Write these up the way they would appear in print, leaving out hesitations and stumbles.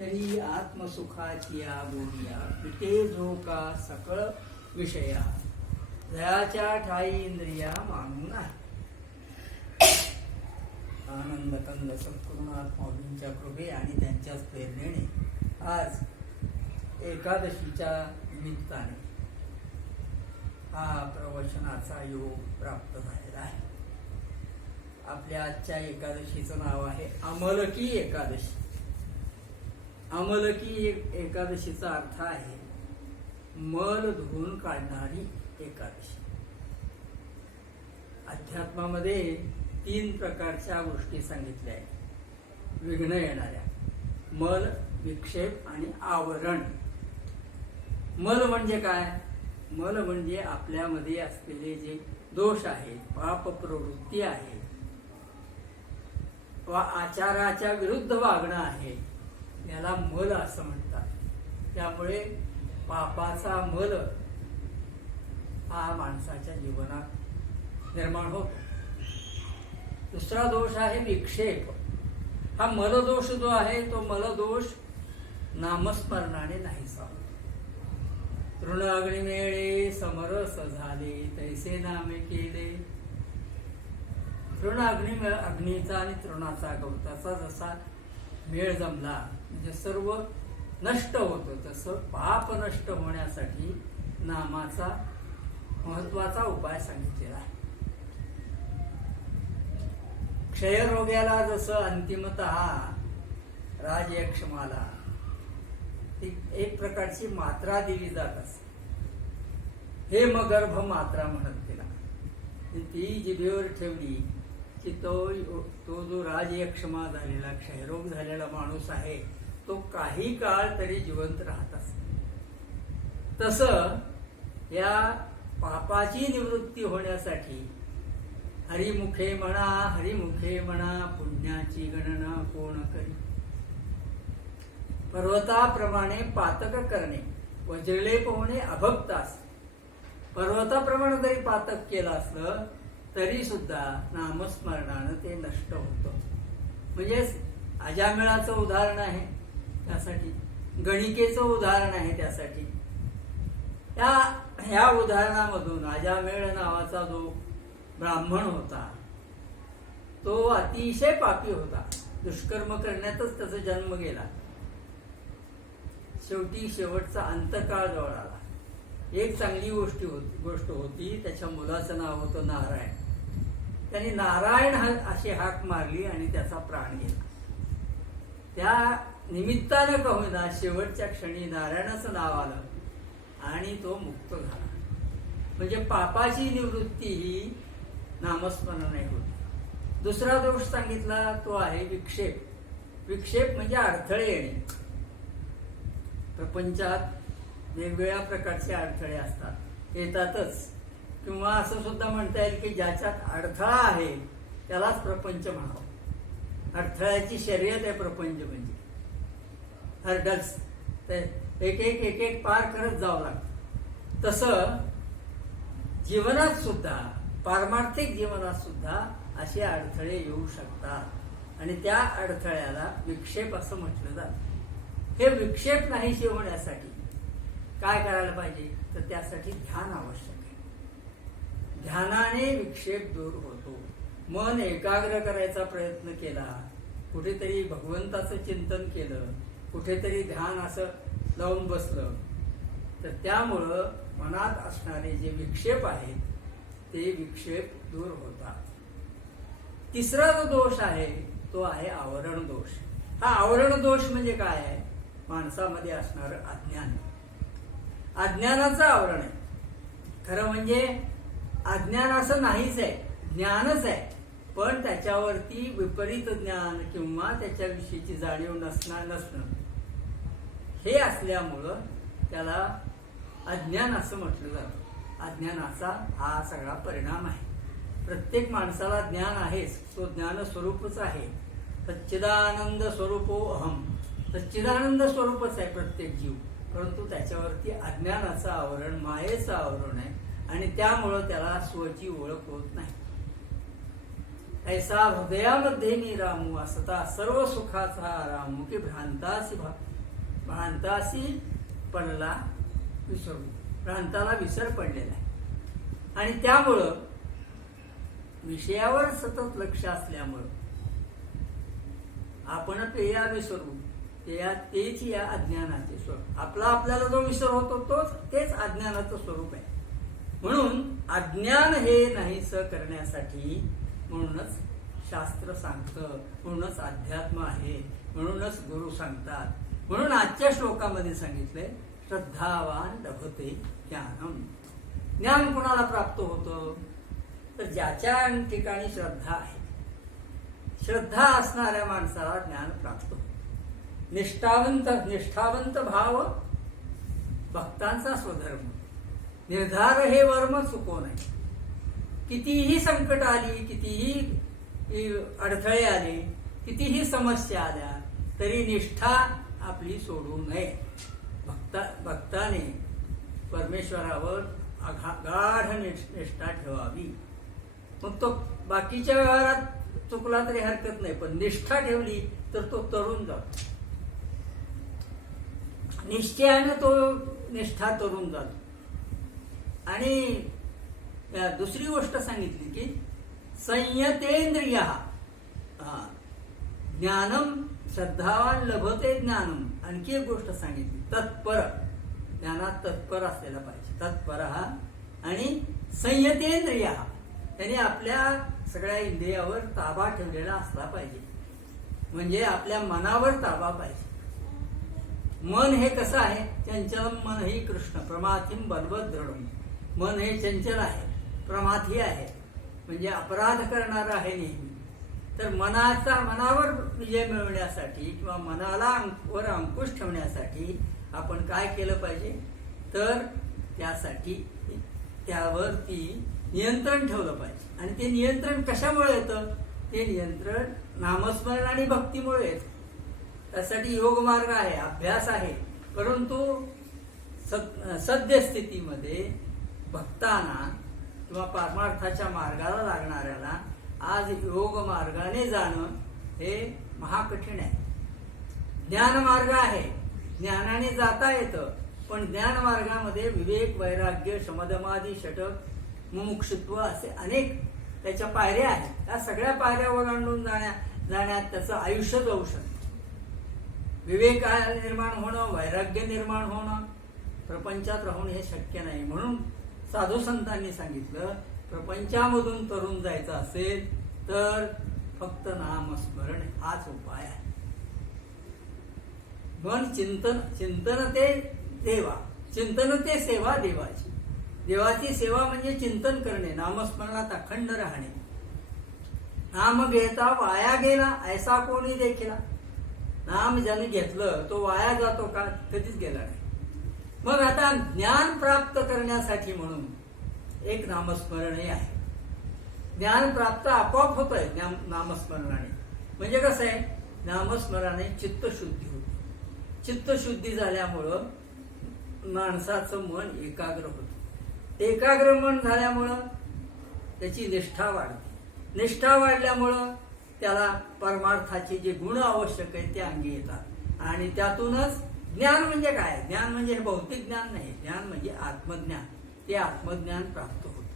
तरी आत्मसुखाची या बोलिया पिटे जो का सकळ विषया दयाच्या ठाई इंद्रिया मानून आहे. आनंद कंद सद्गुरुनाथ माऊलींच्या कृपे आणि त्यांच्याच प्रेरणेने आज एकादशीच्या निमित्ताने हा प्रवचनाचा योग प्राप्त झालेला आहे. आपल्या आजच्या एकादशीचं नाव आहे अमलकी एकादशी. अमलकी एकादशीचा अर्थ आहे मल धुवून काढणारी एकादशी. अध्यात्मामध्ये 3 प्रकारच्या गोष्टी सांगितल्या आहेत विघ्न येणाऱ्या: मल, विक्षेप आणि आवरण. मल म्हणजे काय? मल म्हणजे आपल्यामध्ये असलेले जे दोष आहेत, पाप प्रवृत्ती आहे वा आचाराच्या विरुद्ध वागणं आहे, याला मल असं म्हणतात. त्यामुळे पापाचा मल हा माणसाच्या जीवनात निर्माण होतो. दुसरा दोष आहे विक्षेप. हा मलदोष जो आहे तो मलदोष नामस्मरणाने नाहीसा होतो. तृण अग्निमेळे समरस झाले तैसे नामे केले. तृण अग्नीचा आणि तृणाचा गवताचा जसा मेळ जमला म्हणजे सर्व नष्ट होतं, तसं पाप नष्ट होण्यासाठी नामाचा महत्वाचा उपाय सांगितलेला आहे. क्षयरोग्याला जसं अंतिमतः राजयक्षमाला एक प्रकारची मात्रा दिली जात असते, हे मग गर्भ मात्रा म्हणत तिला. ती जिभेवर ठेवली की तो जो राजयक्षमा झालेला क्षयरोग झालेला माणूस आहे तो काही काळ तरी जिवंत राहत असतो. तसं या पापाची निवृत्ती होण्यासाठी हरिमुखे म्हणा पुण्याची गणना कोण करी. पर्वताप्रमाणे पातक करणे, वज्रलेप होणे अभक्तास. पर्वताप्रमाणे जरी पातक केलं असलं तरी सुद्धा नामस्मरणानं ते नष्ट होतं. म्हणजेच अजामेळाचं उदाहरण आहे त्यासाठी, गणिकेचं उदाहरण आहे त्यासाठी. ह्या उदाहरणामधून अजामेळ नावाचा जो ब्राह्मण होता तो अतिशय पापी होता. दुष्कर्म करण्यातच त्याचा जन्म गेला. शेवटी शेवटचा अंतकाळ जवळ आला. एक चांगली गोष्ट होती, त्याच्या मुलाचं नाव होतं नारायण. त्यांनी नारायण अशी हाक मारली आणि त्याचा प्राण गेला. त्या निमित्तानं का होईना शेवटच्या क्षणी नारायणाचं नाव आलं आणि तो मुक्त झाला. म्हणजे पापाची निवृत्ती ही नामस्मरणाने होती. दुसरा दोष सांगितला तो आहे विक्षेप. विक्षेप म्हणजे अडथळे येणे. प्रपंचात वेगवेगळ्या प्रकारचे अडथळे असतात, येतातच. किंवा असं सुद्धा म्हणता येईल की ज्याच्यात अडथळा आहे त्यालाच प्रपंच म्हणावं. अडथळ्याची शर्यत आहे प्रपंच म्हणजे. हर्डल्स एक एक पार करत जावं लागतं. तसं जीवनात सुद्धा, पारमार्थिक जीवनात सुद्धा असे अडथळे येऊ शकतात आणि त्या अडथळ्याला विक्षेप असं म्हटलं जातं. हे विक्षेप नाहीसे होण्यासाठी काय करायला पाहिजे तर त्यासाठी ध्यान आवश्यक आहे. ध्यानाने विक्षेप दूर होतो. मन एकाग्र करायचा प्रयत्न केला, कुठेतरी भगवंताचं चिंतन केलं, कुठेतरी ध्यान असं लावून बसलं तर त्यामुळं मनात असणारे जे विक्षेप आहेत ते विक्षेप दूर होतात. तिसरा जो दोष आहे तो आहे आवरण दोष. हा आवरण दोष म्हणजे काय आहे? माणसामध्ये असणारं अज्ञान. अज्ञानाचं आवरण आहे. खरं म्हणजे अज्ञान असं नाहीच आहे, ज्ञानच आहे. पण त्याच्यावरती विपरीत ज्ञान किंवा त्याच्याविषयीची जाणीव नसणं हे असल्यामुळं त्याला अज्ञान असं म्हटलं जातं. अज्ञानाचा हा सगळा परिणाम आहे. प्रत्येक माणसाला ज्ञान आहेच, तो ज्ञान स्वरूपच आहे. सच्चिदानंद स्वरूपो अहम. सच्चिदानंद स्वरूपच आहे प्रत्येक जीव, परंतु त्याच्यावरती अज्ञानाचं आवरण, मायेचं आवरण आहे आणि त्यामुळं त्याला स्वची ओळख होत नाही. ऐसा हृदयामध्ये मी रामू असता सर्व सुखाचा रामू की भ्रांतासी पडला विसरू. भ्रांताला विसर पडलेला आहे आणि त्यामुळं विषयावर सतत लक्ष असल्यामुळं आपण पेया विसरू. तेच या अज्ञानाचे स्वरूप. आपल्याला जो विसर होतो तेच अज्ञानाचं स्वरूप आहे. म्हणून अज्ञान हे नाहीसं करण्यासाठी म्हणूनच शास्त्र सांगतं, म्हणूनच अध्यात्म आहे, म्हणूनच गुरु सांगतात. म्हणून आजच्या श्लोकामध्ये सांगितलंय श्रद्धावान लभते ज्ञानम. ज्ञान कुणाला प्राप्त होतं तर ज्याच्या ठिकाणी श्रद्धा आहे. श्रद्धा असणाऱ्या माणसाला ज्ञान प्राप्त होतं. निष्ठावंत भाव भक्तांचा स्वधर्म. निर्धार हे वर्म चुको नये. कितीही संकट आली, कितीही अडथळे आले, कितीही समस्या आल्या तरी निष्ठा आपली सोडू नये. भक्ताने परमेश्वरावर गाढ निष्ठा ठेवावी. मग तो बाकीच्या व्यवहारात चुकला तरी हरकत नाही, पण निष्ठा ठेवली तर तो तरुण जातो. निश्चयाने तो निष्ठा तरुण जातो. आणि दुसरी गोष्ट सांगितली की संयतेंद्रिय ज्ञानम. श्रद्धावान लभते ज्ञानम. आणखी एक गोष्ट सांगितली तत्पर. ज्ञानात तत्पर असलेला पाहिजे. तत्पर आणि संयतेंद्रिय. त्याने आपल्या सगळ्या इंद्रियावर ताबा ठेवलेला असला पाहिजे. म्हणजे आपल्या मनावर ताबा पाहिजे. मन हे कसं आहे? चंचलम मन ही कृष्ण प्रमाथिम बलवत दृढम. मन हे चंचल आहे, प्रमाथी आहे, म्हणजे अपराध करणारं आहे नेहमी. तर मनावर विजय मिळवण्यासाठी किंवा मनाला वर अंकुश ठेवण्यासाठी आपण काय केलं पाहिजे तर त्यासाठी त्यावरती नियंत्रण ठेवलं पाहिजे. आणि ते नियंत्रण कशामुळे येतं? ते नियंत्रण नामस्मरण आणि भक्तीमुळे येतं. त्यासाठी योग मार्ग आहे, अभ्यास आहे. परंतु सद्यस्थितीमध्ये भक्तांना किंवा परमार्थाच्या मार्गाला लागणाऱ्याला आज योग मार्गाने जाणं हे महाकठीण आहे. ज्ञान मार्ग आहे, ज्ञानाने जाता येतं. पण ज्ञान मार्गामध्ये विवेक, वैराग्य, शमदमादी, षटक, मुमुक्षुत्व असे अनेक त्याच्या पायऱ्या आहेत. त्या सगळ्या पायऱ्या ओलांडून जाण्यात त्याचं आयुष्य जाऊ शकतं. विवेक निर्माण होणं, वैराग्य निर्माण होणं, प्रपंचात राहून हे शक्य नाही. म्हणून साधू संतांनी सांगितलं प्रपंचामधून तरुण जायचं असेल तर फक्त नामस्मरण हाच उपाय आहे. मन चिंतन ते देवा, चिंतन ते सेवा देवाची. देवाची सेवा म्हणजे चिंतन करणे, नामस्मरणात अखंड राहणे. नाम घेता वाया गेला ऐसा कोणी देखील. नाम ज्याने घेतलं तो वाया जातो का? कधीच गेला नाही. मग आता ज्ञान प्राप्त करण्यासाठी म्हणून एक नामस्मरणही आहे. ज्ञान प्राप्त आपोआप होत आहे नामस्मरणाने. म्हणजे कसं आहे? नामस्मरणाने चित्तशुद्धी होते. चित्तशुद्धी झाल्यामुळं माणसाचं मन एकाग्र होतं. एकाग्र मन झाल्यामुळं त्याची निष्ठा वाढते. निष्ठा वाढल्यामुळं त्याला परमार्थाचे जे गुण आवश्यक आहेत ते अंगी येतात. आणि त्यातूनच ज्ञान म्हणजे काय? ज्ञान म्हणजे हे भौतिक ज्ञान नाही. ज्ञान म्हणजे आत्मज्ञान. ते आत्मज्ञान प्राप्त होतं.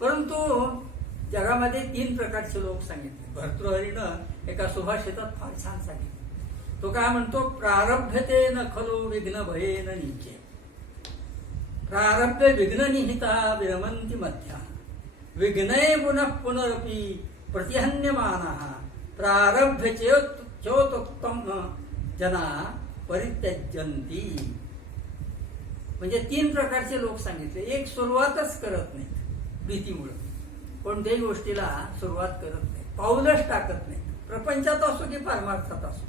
परंतु जगामध्ये 3 प्रकारचे लोक सांगितले. भर्तृहरीनं एका सुभाषितात फार छान सांगितलं. तो काय म्हणतो? प्रारब्धते न खलो विघ्न भये न नीचे. प्रारब्ध विघ्न निहिता विरमंती मध्या. विघ्नय पुनः पुनरपि प्रतिहन्यमानः. प्रारब्ध चोत्तम जना परित्यजंती. म्हणजे 3 प्रकारचे लोक सांगितले. एक सुरुवातच करत नाहीत भीतीमुळे. कोणत्याही गोष्टीला सुरुवात करत नाही, पाऊलच टाकत नाही. प्रपंचात असो की परमार्थात असो.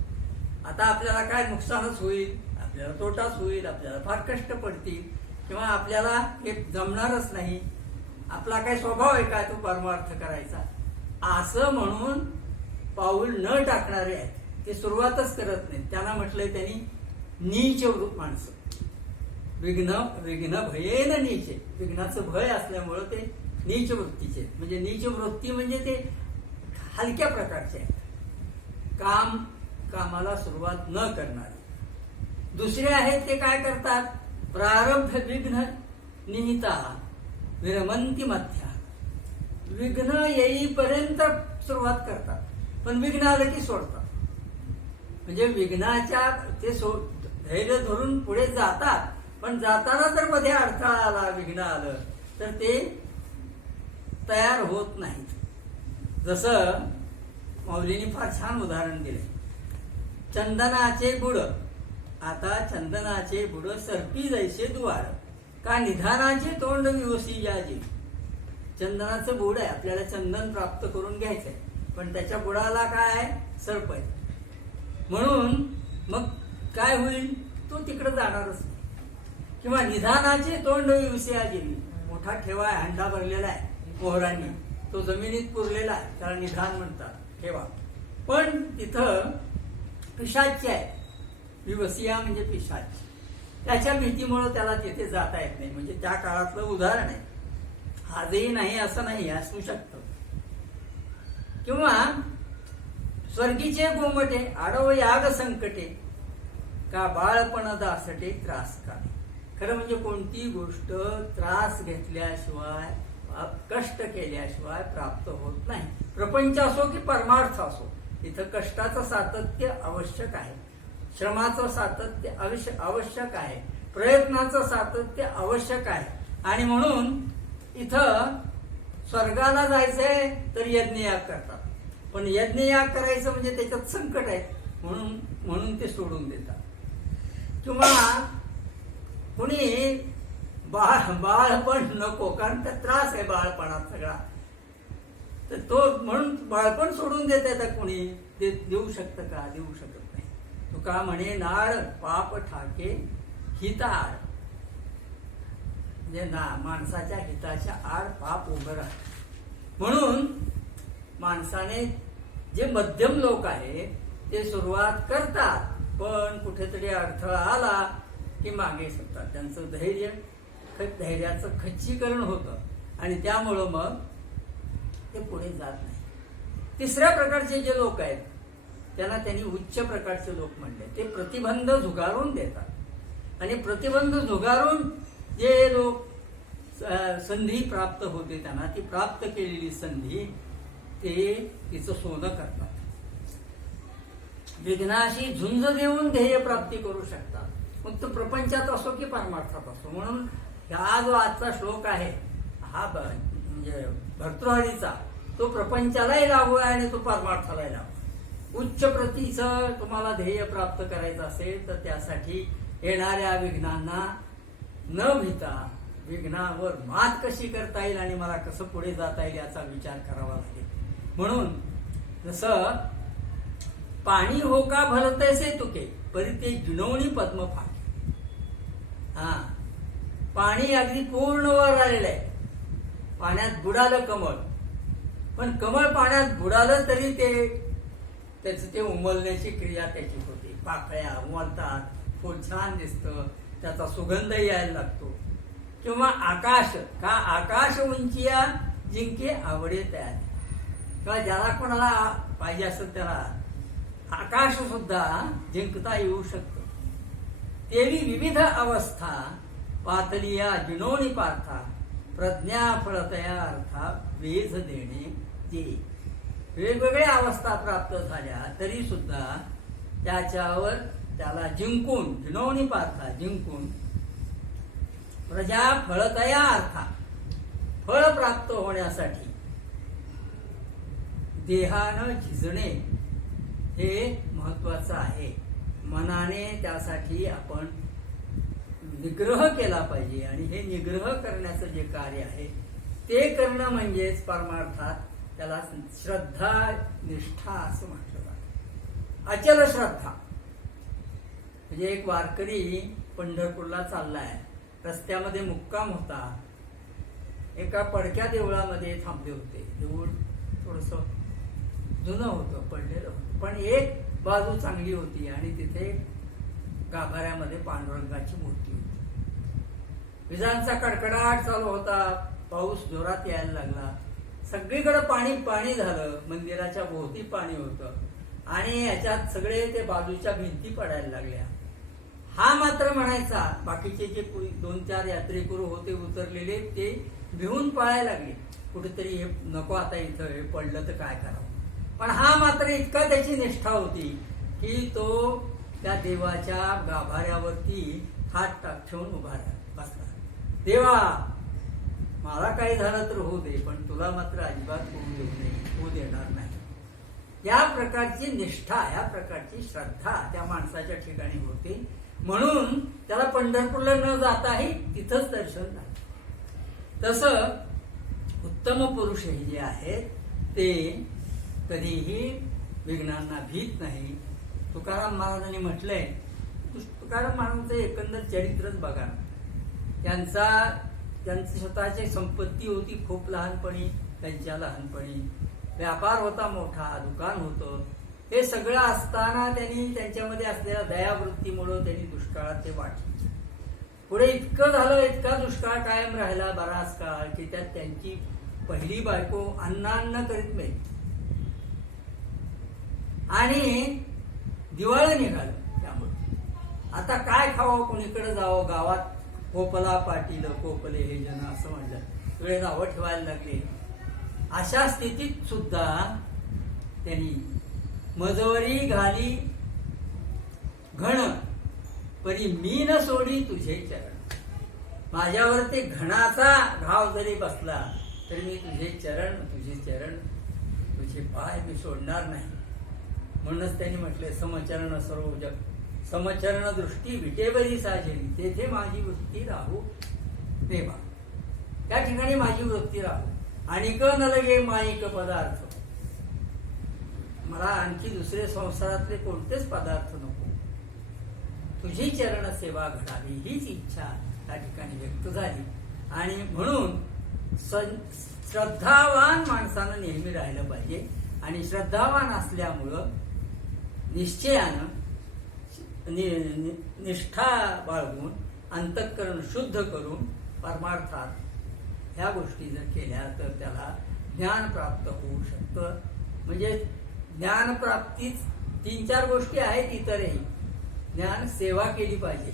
आता आपल्याला काय नुकसानच होईल, आपल्याला तोटाच होईल, आपल्याला फार कष्ट पडतील किंवा आपल्याला हे जमणारच नाही. आपला काय स्वभाव आहे काय तो परमार्थ करायचा असं म्हणून पाऊल न टाकणारे आहेत. ते सुरुवातच करत नाहीत. त्यांना म्हटलंय त्यांनी नीच माणसं. विघ्न भयेन नीचे. विघ्नाचं भय असल्यामुळं ते नीच वृत्तीचे. म्हणजे नीच वृत्ती म्हणजे ते हलक्या प्रकारचे आहेत. कामाला सुरुवात न करणारे. दुसरे आहेत ते काय करतात, प्रारब्ध विघ्न निमित्ता विरमंती मध्या. विघ्न येईपर्यंत सुरुवात करतात, पण विघ्न आलं की सोडतात. म्हणजे विघ्नाच्या ते धैर्य धरून पुढे जातात, पण जाताना जर मध्ये अडथळा आला, विघ्न आलं तर ते तयार होत नाहीत. जसं माऊलींनी फार छान उदाहरण दिले. चंदनाचे बुड, आता चंदनाचे बुड सर्पी जैसे द्वार, का निधानाचे तोंड विवसी याजी. चंदनाचं बुड आहे, आपल्याला चंदन प्राप्त करून घ्यायचंय, पण त्याच्या बुडाला काय आहे, सर्प आहे. म्हणून मग काय होईल, तो तिकडे जाणारच नाही. किंवा निधानाचे तोंड विवसी याजी, मोठा ठेवा आहे, हंडा भरलेला आहे मोहरांनी, तो जमिनीत पुरलेला आहे, त्याला निधान म्हणतात ठेवा. पण तिथं पिशाच आहे, विवसिया म्हणजे पिशाच. त्याच्या भीतीमुळे त्याला तिथे जाता येत नाही. म्हणजे त्या काळातलं उदाहरण आहे. आजही नाही असं नाही, असू शकतं. किंवा स्वर्गीचे गोमटे आडव याग संकटे, का बाळपण दासटे त्रास का. खरं म्हणजे कोणती गोष्ट त्रास घेतल्याशिवाय, कष्ट केल्याशिवाय प्राप्त होत नाही. प्रपंच असो की परमार्थ असो, इथं कष्टाचं सातत्य आवश्यक आहे, श्रमाचं सातत्य आवश्यक आहे, प्रयत्नाचं सातत्य आवश्यक आहे. आणि म्हणून इथं स्वर्गाला जायचंय तर यज्ञयाग करतात, पण यज्ञयाग करायचं म्हणजे त्याच्यात संकट आहे, म्हणून ते सोडून देतात. किंवा कोणी बाळपण नको, कारण त्या त्रास आहे बाळपणात सगळा, तर तो म्हणून बाळपण सोडून देते. तर कोणी देऊ शकतं का, देऊ शकत नाही. तुका म्हणे नाळ पाप ठाके हिताळ, म्हणजे माणसाच्या हिताच्या आड पाप उभं राहत. म्हणून माणसाने, जे मध्यम लोक आहे ते सुरुवात करतात, पण कुठेतरी अडथळा आला की मागे सरतात. त्यांचं धैर्याचं खच्चीकरण होतं आणि त्यामुळं मग ते पुढे जात नाही. तिसऱ्या प्रकारचे जे लोक आहेत त्यांना त्यांनी उच्च प्रकारचे लोक म्हणले. ते प्रतिबंध झुगारून देतात, आणि प्रतिबंध झुगारून जे लोक संधी प्राप्त होते त्यांना ती प्राप्त केलेली संधी ते तिचं सोनं करतात. विघ्नाशी झुंज देऊन ध्येय प्राप्ती करू शकतात, मग तो प्रपंचात असो की परमार्थात असो. म्हणून हा जो आजचा श्लोक आहे, हा म्हणजे भर्तृहरीचा, तो प्रपंचालाही लागू आहे आणि तो परमार्थालाही लागू. उच्च प्रतीचं तुम्हाला ध्येय प्राप्त करायचं असेल तर त्यासाठी येणाऱ्या विघ्नांना न भीता विघ्नावर मात कशी करता येईल आणि मला कसं पुढे जाता येईल याचा विचार करावा लागेल. म्हणून जसं पाणी हो का भलतैसे तुके, परी ते जिनवणी पद्म फाके. पाणी अगदी पूर्ण वर आलेलं आहे, पाण्यात बुडालं कमळ, पण कमळ पाण्यात बुडालं तरी त्याचं ते उमलण्याची क्रिया त्याची होते. पाकळ्या उमलतात, फुल छान दिसतं, त्याचा सुगंध यायला लागतो. किंवा आकाश, का आकाश उंचिया जिंके आवडे तयार, किंवा ज्याला कोणाला पाहिजे असेल त्याला आकाश सुद्धा जिंकता येऊ शकतं. तेवी विविध अवस्था पातलिया जिनोनी पार्था, प्रज्ञा फळतया अर्था वेध देणे जे. वेगवेगळ्या अवस्था प्राप्त झाल्या तरी सुद्धा त्याला जिंकून, जिनोनी पार्था जिंकून, प्रजा फळतया अर्था फळ प्राप्त होण्यासाठी देहानं झिजणे हे महत्वाचं आहे. मनाने त्यासाठी आपण निग्रह केला पाहिजे, आणि हे निग्रह करण्याचं जे कार्य आहे ते करणं म्हणजेच परमार्थात त्याला श्रद्धा निष्ठा असं म्हटलं जातं. अचल श्रद्धा म्हणजे एक वारकरी पंढरपूरला चाललाय, रस्त्यामध्ये मुक्काम होता, एका पडक्या देवळामध्ये थांबले होते. देऊळ थोडस जुनं होतं, पडलेलं होतं, पण एक बाजू चांगली होती आणि तिथे गाभाऱ्यामध्ये पांडुरंगाची मूर्ती होती. विजांचा कडकडाट चालू होता, पाऊस जोरात यायला लागला, सगळीकडे पाणी पाणी झालं, मंदिराच्या भोवती पाणी होतं आणि याच्यात सगळे ते बाजूच्या भिंती पडायला लागल्या. हा मात्र म्हणायचा, बाकीचे जे 2-4 यात्रेकरू होते उतरलेले ते भिवून पळायला लागले, कुठेतरी हे नको आता इथं हे पडलं तर काय करावं. पण हा मात्र इतका त्याची निष्ठा होती की तो त्या देवाच्या गाभाऱ्यावरती हात ठेवून उभा बसला. देवा, मला काही झालं तर होऊ दे, पण तुला मात्र अजिबात होऊ देऊ नये, होऊ देणार नाही. या प्रकारची निष्ठा, या प्रकारची श्रद्धा त्या माणसाच्या ठिकाणी होती. म्हणून त्याला पंढरपूरला न जाताही तिथंच दर्शन झालं. तसं उत्तम पुरुष हे जे आहेत ते कधीही विघ्नांना भीत नाही. तुकाराम महाराजांनी म्हटलंय, तुकाराम महाराजांचं एकंदर चरित्रच बघा. त्यांची स्वतःची संपत्ती होती खूप लहानपणी, त्यांच्या लहानपणी व्यापार होता मोठा, दुकान होतं. हे सगळं असताना त्यांनी त्यांच्यामध्ये असलेल्या दयावृत्तीमुळे त्यांनी दुष्काळात ते वाटले. पुढे इतकं झालं, इतका दुष्काळ कायम राहिला बराच काळ की त्यात त्यांची पहिली बायको अन्नान्न करीत नाही आणि दिवाळं निघालं. त्यामुळे आता काय खावं, कोणीकडे जावं, गावात कोपला पाटील कोपले हे जन असं म्हणलं, सगळे नावं ठेवायला लागले. अशा स्थितीत सुद्धा त्यांनी मजवरी घाली घण परी मी न सोडी तुझे चरण. माझ्यावर ते घणाचा घाव जरी बसला तरी मी तुझे चरण तुझे पाय मी सोडणार नाही. म्हणूनच त्यांनी म्हटले, समचरण सरोजक समचरण दृष्टी विटेवरी साजेली, तेथे माझी वृत्ती राहू देवा. त्या ठिकाणी माझी वृत्ती राहू. आणि क न लगे माईक पदार्थ, मला आणखी दुसरे संसारातले कोणतेच पदार्थ नको, तुझी चरण सेवा घडावी हीच इच्छा त्या ठिकाणी व्यक्त झाली. आणि म्हणून श्रद्धावान माणसानं नेहमी राहिलं पाहिजे. आणि श्रद्धावान असल्यामुळं निश्चयानं निष्ठा बाळगून अंतःकरण शुद्ध करून परमार्थात ह्या गोष्टी जर केल्या तर त्याला ज्ञान प्राप्त होऊ शकतं. म्हणजे ज्ञान प्राप्तीच 3-4 गोष्टी आहेत. इतरही ज्ञान सेवा केली पाहिजे,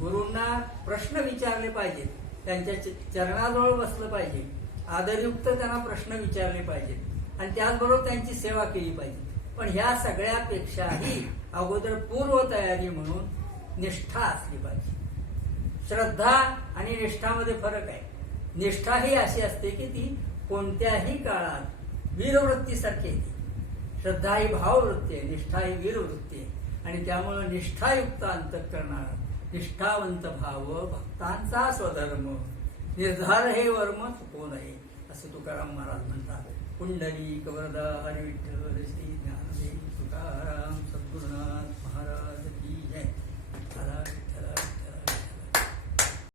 गुरूंना प्रश्न विचारले पाहिजेत, त्यांच्या चरणाजवळ बसलं पाहिजे, आदरयुक्त त्यांना प्रश्न विचारले पाहिजेत आणि त्याचबरोबर त्यांची सेवा केली पाहिजे. पण ह्या सगळ्यापेक्षाही अगोदर पूर्वतयारी म्हणून निष्ठा असली पाहिजे. श्रद्धा आणि निष्ठामध्ये फरक आहे. निष्ठा ही अशी असते की ती कोणत्याही काळात वीरवृत्तीसारखी येते. श्रद्धा ही भाववृत्ती आहे, निष्ठा ही वीरवृत्ती आहे. आणि त्यामुळे निष्ठायुक्त अंतःकरणाला निष्ठावंत भाव भक्तांचा स्वधर्म निर्धार हे वर्म चुकवू नये असं तुकाराम महाराज म्हणतात. पुंडलिक वरदा हरी विठ्ठल श्री ज्ञानदेव तुकाराम.